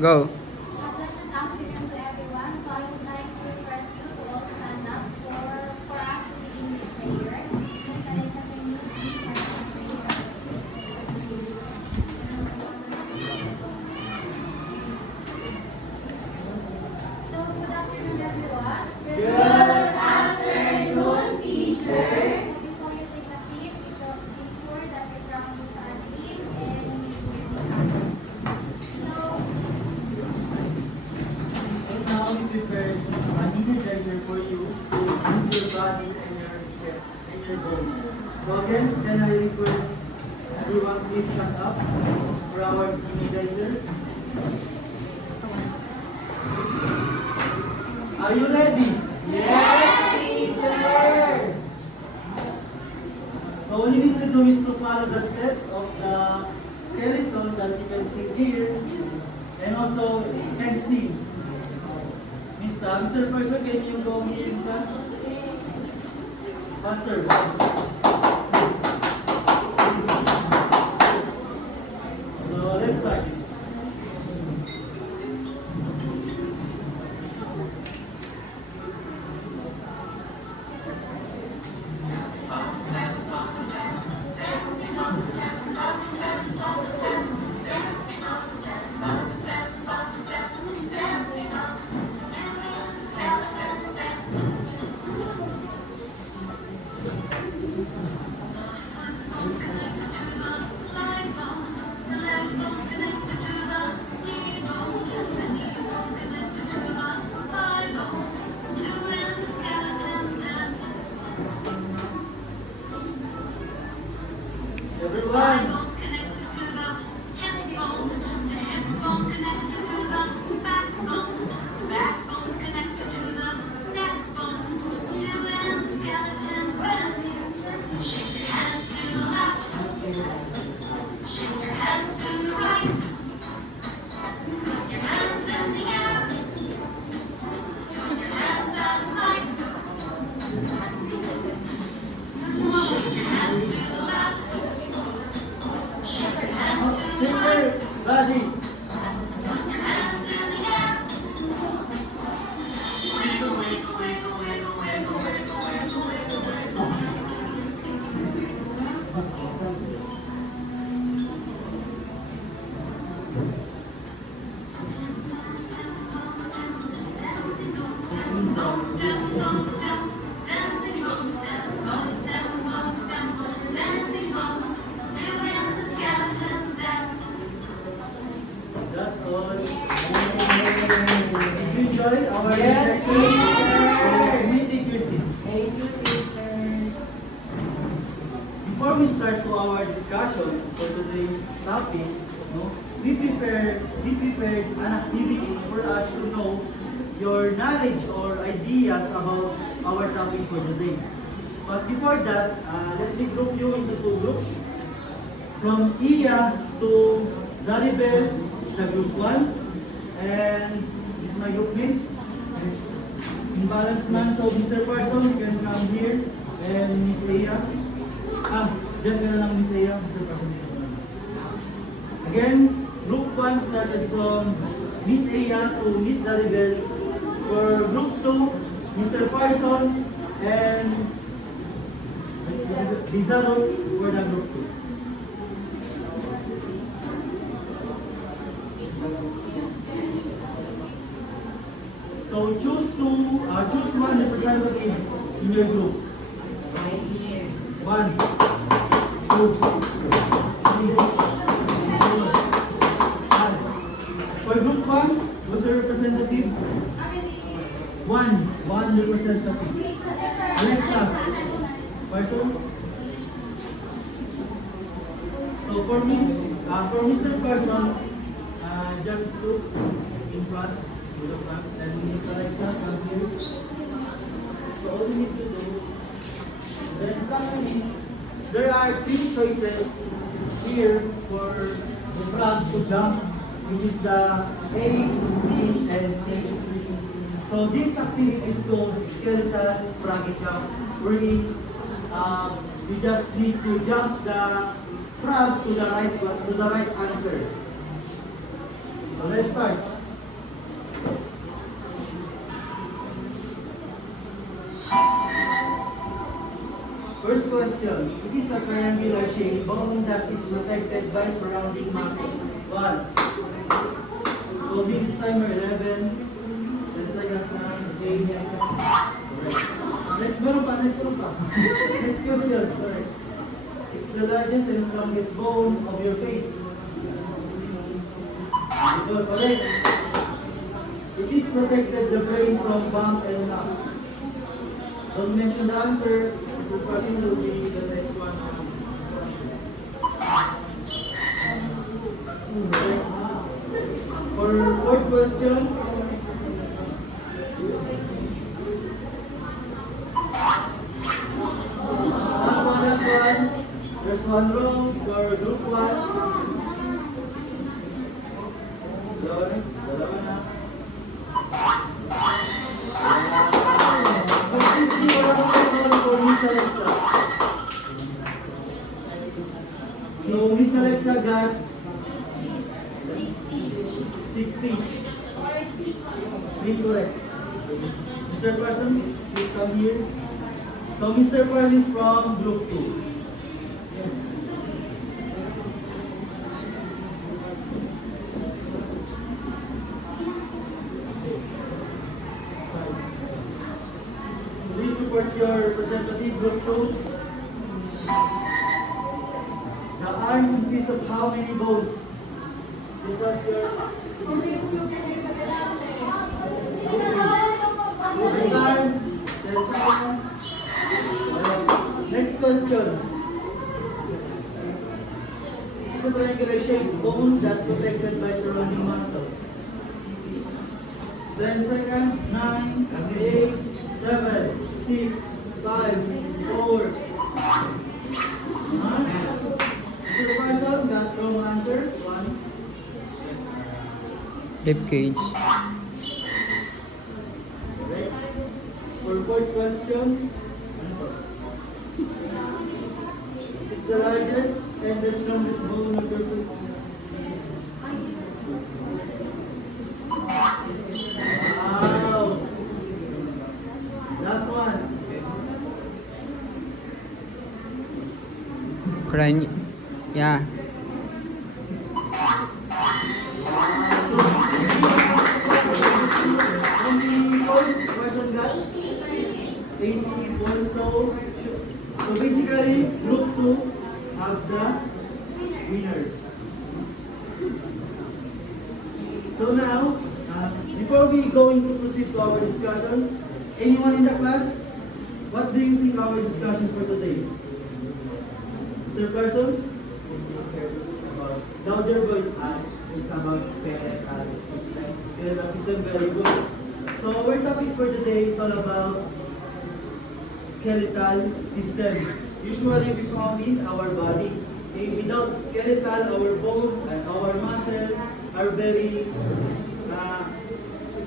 Go. Pleasant afternoon to everyone. So I would like to request you to all stand up for us to begin this prayer. Next, sa inyo, please stand up and pray. So good afternoon, everyone. Good afternoon, teachers. So before you take a seat, be sure that your surroundings are clean and so And now we prepared an energizer for you to move your body and your step and your bones. So again, can I request everyone please stand up for our energizer? Are you ready? yes, teachers. So all you need to do is to follow the steps of the skeleton that you can see here, and also you can see. Mr. Person, can you go here in front? Faster. So let's start. Everyone. Finger, body. That's all. Did you enjoy our Yes, lecture? teacher. May take your seat. Thank you, teacher. Before we start to our discussion for today's topic, we prepared an activity for us to know your knowledge or ideas about our topic for today. But before that, let me group you into two groups. From Iya to Zaribel, the group 1. And this is my group mates. Imbalance man, so Mr. Person, you can come here. And Miss Iya. Diyan ka na lang Miss Iya, Mr. Person. Again, group 1 started from Miss Iya to Miss Zaribel. For group 2, Mr. Person and Lizaro for the group 2. So choose one representative in your group. Right here. 1, 2, 3, 4. For group 1, who's your representative? One representative. Next up, person. So for Mr. Person, just look in front. To the front, and Miss Alexa, come here. So all you need to do, the instruction is, there are 3 choices here for the frog to jump, which is the A, B, and C. So this activity is called skeletal froggy jump, wherein you just need to jump the frog to the right answer. So let's start. First question. It is a triangular shape bone that is protected by surrounding muscle. 1. So this timer 11. 10 seconds na. Okay. Next pa. Next question. Correct. It's the largest and strongest bone of your face. Good, correct. It is protected the brain from bump and knocks. Don't mention the answer. So probably will be the next one. Okay. For fourth question. Last one. There's one wrong for group 1. Dalawa na. So Miss Alexa got 60. 3 correct. Mr. Person, please come here. So Mr. Person is from group 2. Please support your representative group 2. The arm consists of how many bones? This one your arm. 10 seconds. Next question. It's a triangular shaped bone that protected by surrounding muscles. 10 seconds. 9, 8, 7, 6, 5, 4. Mr. Person got wrong answer. 1. Rib cage. Correct. For fourth question. It's the largest and the strongest bone of your foot. Wow. Last one. Yeah. How many points person got? 80 points. So basically, group 2 have the winner. So now, before we going to proceed to our discussion, anyone in the class, what do you think our discussion for today? Mr. Person? Louder voice. It's about skeletal system. Skeletal system, very good. So our topic for today is all about skeletal system. Usually we found in our body. Okay, without skeletal, our bones and our muscle are very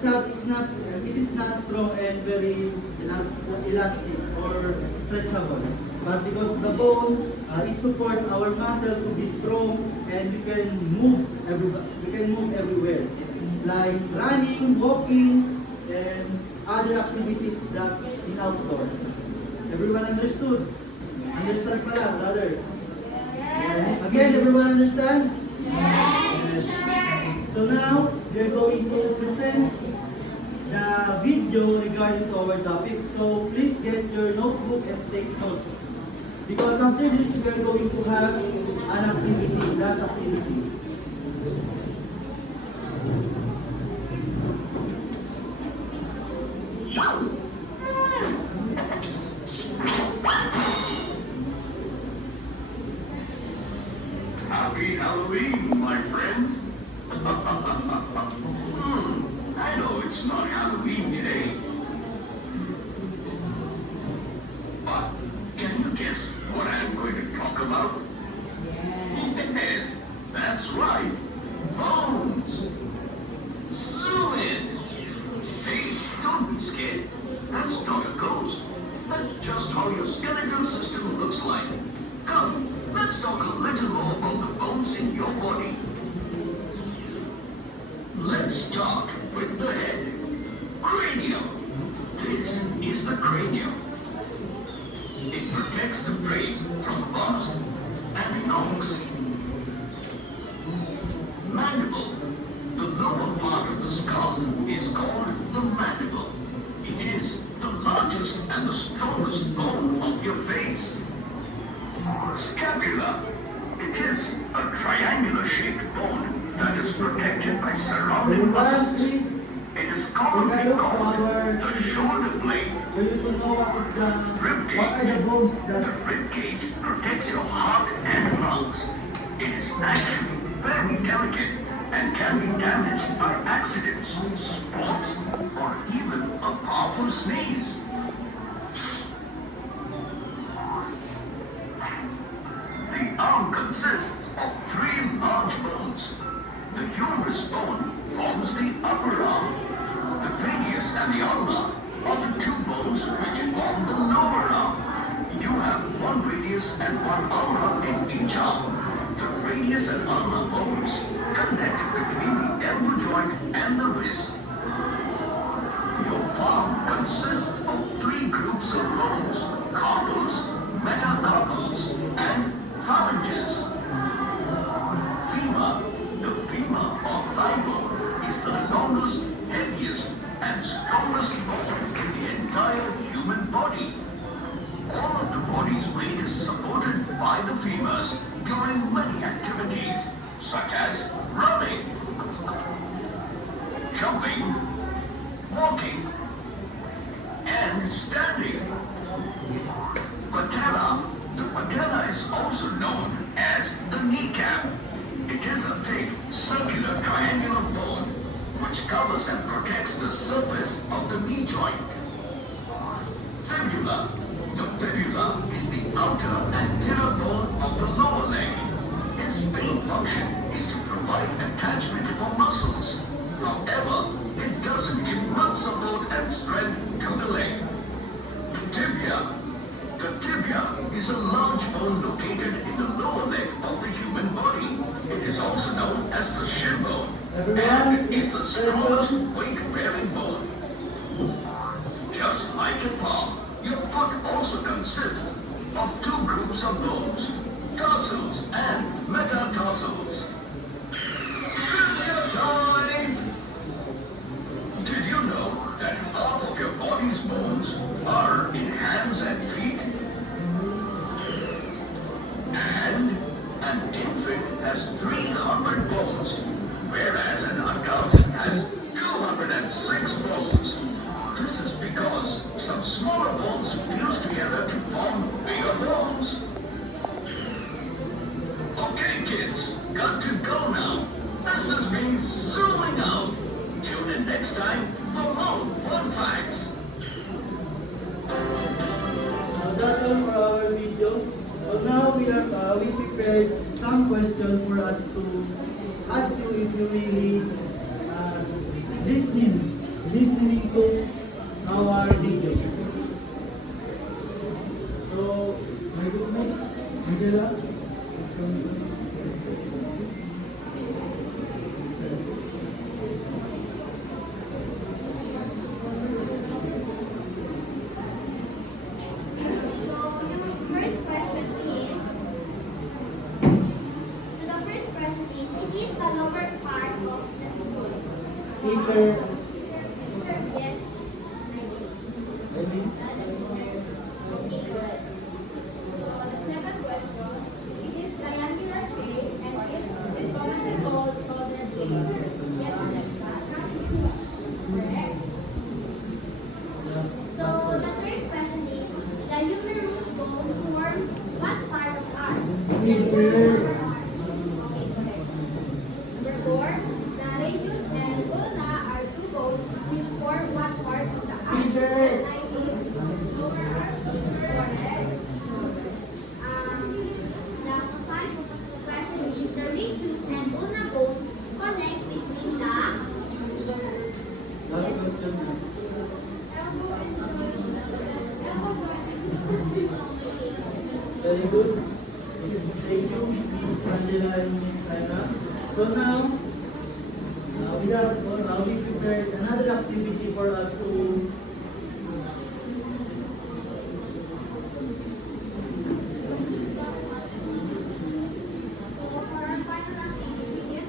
it is not strong and very not elastic or stretchable. But because of the bone, it supports our muscle to be strong and we can move everywhere, like running, walking, and other activities that in outdoor. Everyone understood? Understand pala, brother? Yes. Again, everyone understand? Yes. So now, we are going to present the video regarding to our topic. So please get your notebook and take notes. Because after this, we are going to have an activity, last activity. Happy Halloween, my friends. I know it's not Halloween today. But can you guess what I'm going to talk about? Yes, that's right. Bones. Zoom in. Hey, don't be scared. That's not a ghost. That's just how your skeletal system looks like. Come, let's talk a little more about the bones in your body. Let's start with the head. Cranium. This is the cranium. It protects the brain from bumps and knocks. Mandible. The lower part of the skull is called the mandible. It is the largest and the strongest bone of your face. Scapula. It is a triangular-shaped bone that is protected by surrounding muscles. Please, It is commonly called the shoulder blade. for you to know what is what are the bones The that rib cage protects your heart and lungs. It is actually very delicate and can be damaged by accidents, sports, or even a powerful sneeze. The arm consists of three large bones. The humerus bone forms the upper arm. The radius and the ulna are the two bones which form the lower arm. You have one radius and one ulna in each arm. The radius and ulnar bones connect between the elbow joint and the wrist. Your palm consists of three groups of bones: carpals, metacarpals, and phalanges. Femur. The femur or thigh bone is the longest, heaviest, and strongest bone in the entire human body. All of the body's weight is supported by the femurs during many activities, such as running, jumping, walking, and standing. Patella. The patella is also known as the kneecap. It is a thick, circular, triangular bone which covers and protects the surface of the knee joint. Fibula. The fibula is the outer and thinner bone of the lower leg. Its main function is to provide attachment for muscles. However, it doesn't give much support and strength to the leg. Tibia. The tibia is a large bone located in the lower leg of the human body. It is also known as the shin bone, and it is the strongest weight-bearing bone. Just like your palm, your foot also consists of two groups of bones, tarsals and metatarsals. Trivia time! Did you know that half of your body's bones are in hands and feet? And an infant has 300 bones, whereas an adult has 206 bones. This is because some smaller bones fuse together to form bigger bones. Okay, kids, got to go now. This is me zooming out. Tune in next time for more fun facts. That's all for our video. So now we prepared some questions for us to ask you if you really listening to our video. So my goodness, Angela. Peter, Yes. Eileen. Okay, good. So the second question, it is triangular shape and it is commonly called shoulder blade. Yes or yes, class? Correct. So the third question is, the humerus bone forms what part of arm? Peter. Okay, correct. Number four, the radius and ulna are two bones which form what part of the arm? Peter. Lower arm. Correct. The five question is, the radius and ulna bones connect between the Last question. Elbow and joint. Elbow joint. Very good. Thank you, Miss Angela and Miss Anna. So now, we have we prepared another activity for us to So for our final activity,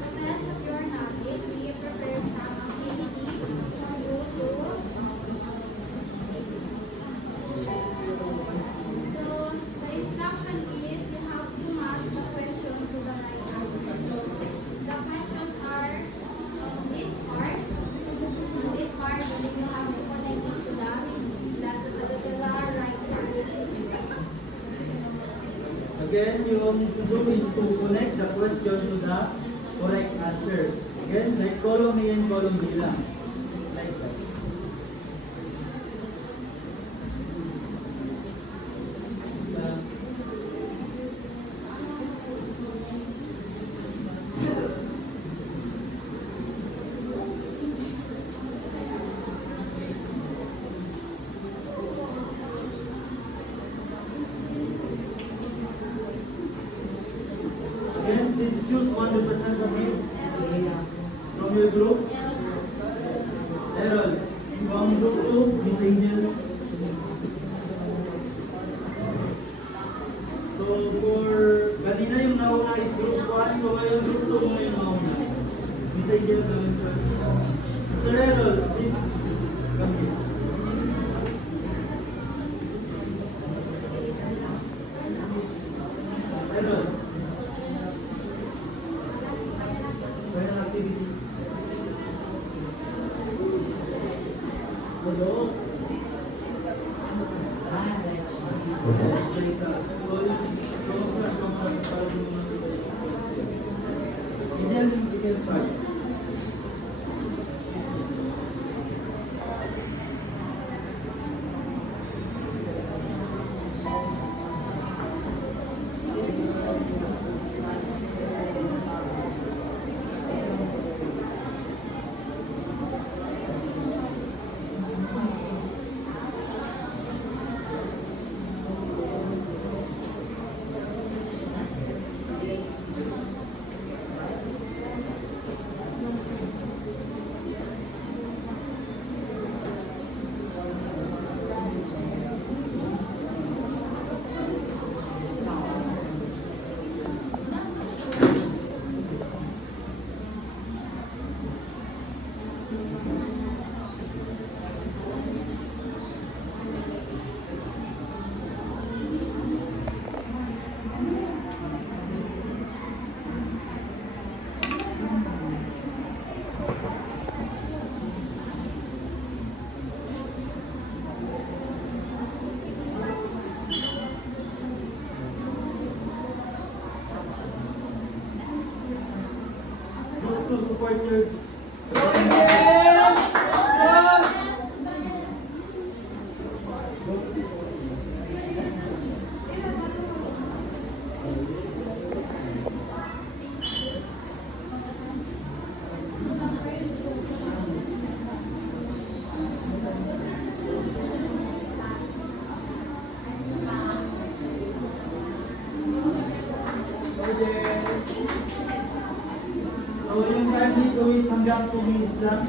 the best of your knowledge, we prepared some activity for you to. So the instruction is you have to match the question to the right answer. So the questions are this part, and then you have to connect it to the right answer. Again, you need to do is to connect the question to the correct answer. Again, like column A and column B lang. Like that. Again, please choose one representative from your group. Errol, from group 2, Miss Angel. So, for kanina yung nauna is group 1, so ngayon group 2 mo yung nauna. Miss Angel, gawin ko. Mr. Errol, please come here. Errol. Final activity. Hello. You can start. Group 2 support your So yung time dito is hanggang 2 minutes lang.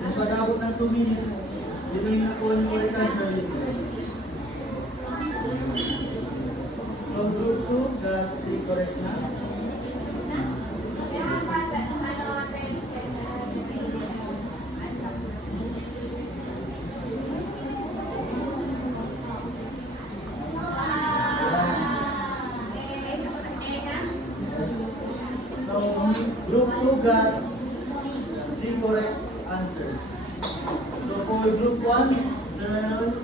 Then pag abot ng 2 minutes, yun yung nakuha yung correct answer ulit. So group 2, got the correct na. So group 2 got the correct answer. So for group 1, Mr. Reynolds,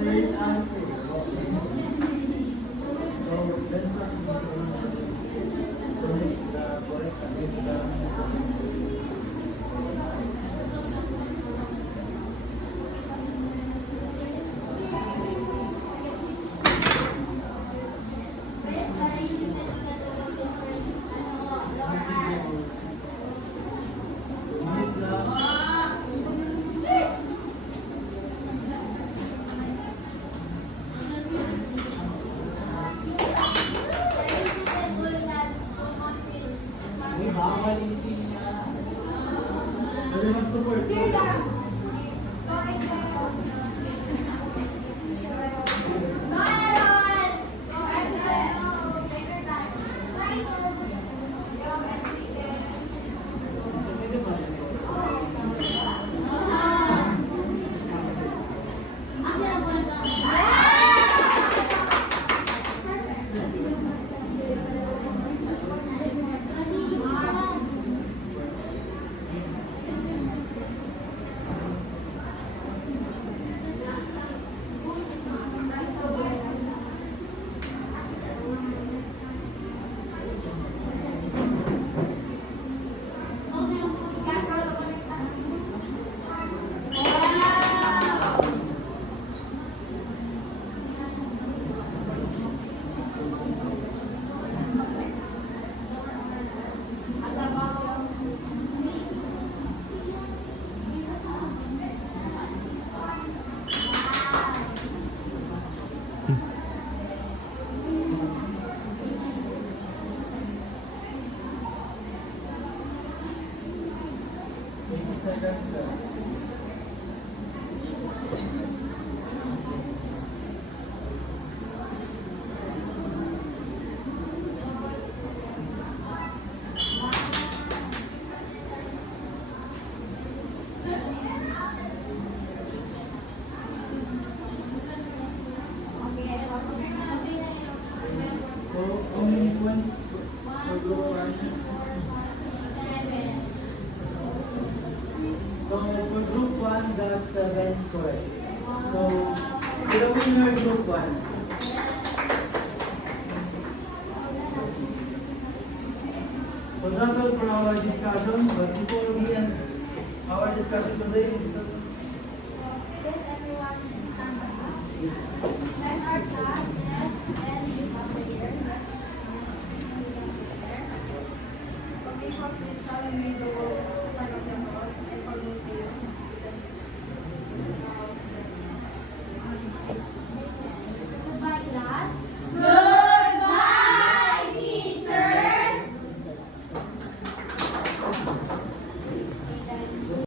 correct answer. So let's start connect the correct answer to the Let's arrange the Pwede mag-support. Cheer down. Go ahead, guys. Go, Aaron. Go ahead, guys. Take your time. Go ahead, Miguel. Seconds lang. So, how many points for group one? So, for group one, that's 7 correct. So, for the winner, group one. So, that's all for our discussion. But before we end our discussion today, Yes, everyone, stand up. Let our class